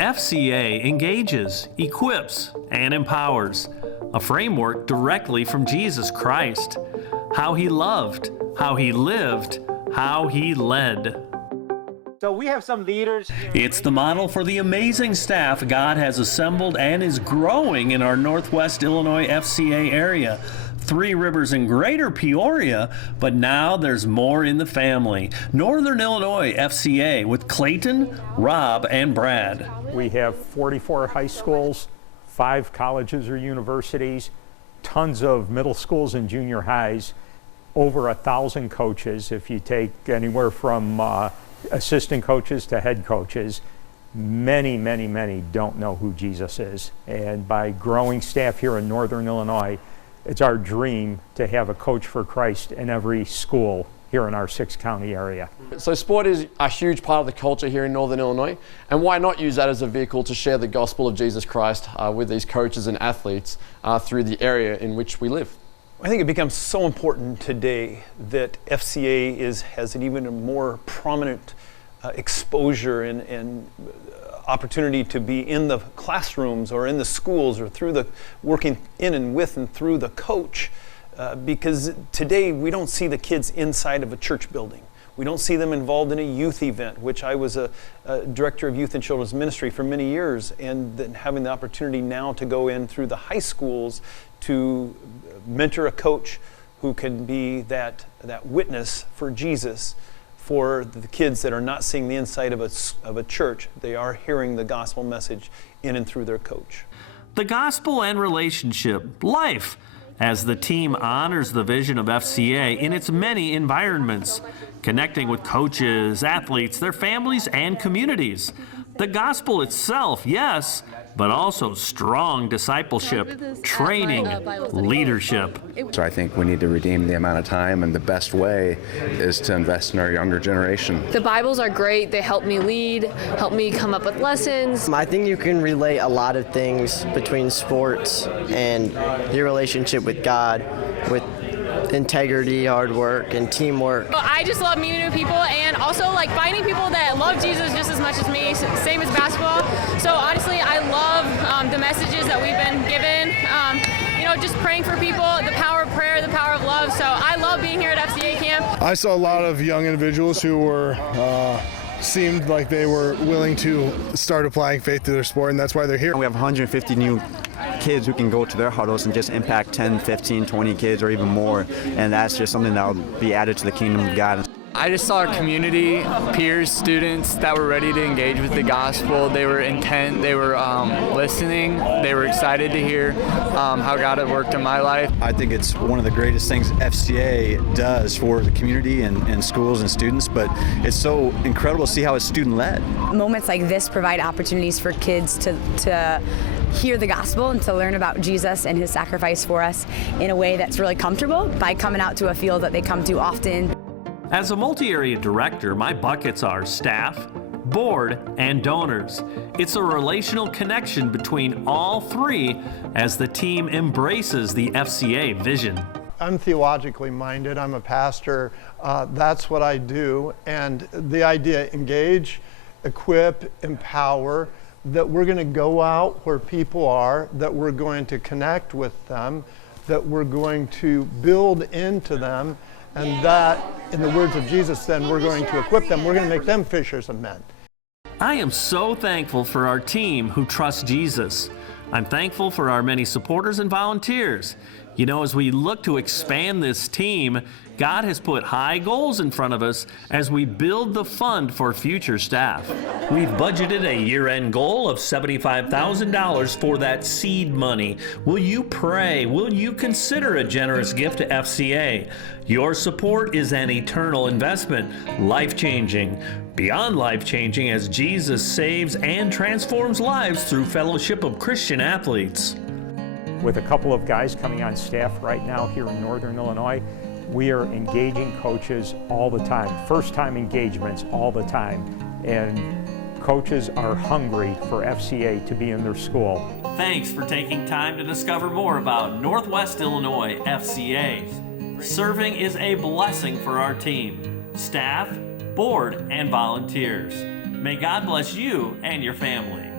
FCA engages, equips, and empowers. A framework directly from Jesus Christ. How he loved, how he lived, how he led. So we have some leaders. It's the model for the amazing staff God has assembled and is growing in our Northwest Illinois FCA area. Three Rivers and Greater Peoria, but now there's more in the family. Northern Illinois FCA with Clayton, Rob, and Brad. We have 44 high schools, 5 colleges or universities, tons of middle schools and junior highs, over 1,000 coaches if you take anywhere from assistant coaches to head coaches. Many don't know who Jesus is. And by growing staff here in Northern Illinois, it's our dream to have a coach for Christ in every school here in our 6-county area. So sport is a huge part of the culture here in Northern Illinois, and why not use that as a vehicle to share the gospel of Jesus Christ with these coaches and athletes through the area in which we live. I think it becomes so important today that FCA has an even more prominent exposure and opportunity to be in the classrooms or in the schools or through the working in and with and through the coach, because today we don't see the kids inside of a church building. We don't see them involved in a youth event, which I was a director of youth and children's ministry for many years, and then having the opportunity now to go in through the high schools to mentor a coach who can be that witness for Jesus for the kids that are not seeing the inside of a church. They are hearing the gospel message in and through their coach. The gospel and relationship, life, as the team honors the vision of FCA in its many environments, connecting with coaches, athletes, their families, and communities. The gospel itself, yes, but also strong discipleship, training, leadership. So I think we need to redeem the amount of time, and the best way is to invest in our younger generation. The Bibles are great. They help me lead, help me come up with lessons. I think you can relate a lot of things between sports and your relationship with God, with integrity, hard work, and teamwork. I just love meeting new people and also like finding people that love Jesus just as much as me, same as basketball. So honestly, I love the messages that we've been given. Just praying for people, the power of prayer, the power of love. So I love being here at FCA camp. I saw a lot of young individuals who were seemed like they were willing to start applying faith to their sport, and that's why they're here. We have 150 new kids who can go to their huddles and just impact 10, 15, 20 kids or even more, and that's just something that will be added to the kingdom of God. I just saw a community, peers, students that were ready to engage with the gospel. They were intent, they were listening, they were excited to hear how God had worked in my life. I think it's one of the greatest things FCA does for the community and schools and students, but it's so incredible to see how it's student-led. Moments like this provide opportunities for kids to hear the gospel and to learn about Jesus and his sacrifice for us in a way that's really comfortable by coming out to a field that they come to often. As a multi-area director, my buckets are staff, board, and donors. It's a relational connection between all three as the team embraces the FCA vision. I'm theologically minded. I'm a pastor. That's what I do. And the idea, engage, equip, empower, that we're going to go out where people are, that we're going to connect with them, that we're going to build into them, and that, in the words of Jesus, then we're going to equip them. We're going to make them fishers of men. I am so thankful for our team who trusts Jesus. I'm thankful for our many supporters and volunteers. You know, as we look to expand this team, God has put high goals in front of us as we build the fund for future staff. We've budgeted a year-end goal of $75,000 for that seed money. Will you pray? Will you consider a generous gift to FCA? Your support is an eternal investment, life-changing, beyond life-changing, as Jesus saves and transforms lives through fellowship of Christian athletes. With a couple of guys coming on staff right now here in Northern Illinois, we are engaging coaches all the time, first-time engagements all the time, and coaches are hungry for FCA to be in their school. Thanks for taking time to discover more about Northwest Illinois FCA. Serving is a blessing for our team, staff, board, and volunteers. May God bless you and your family.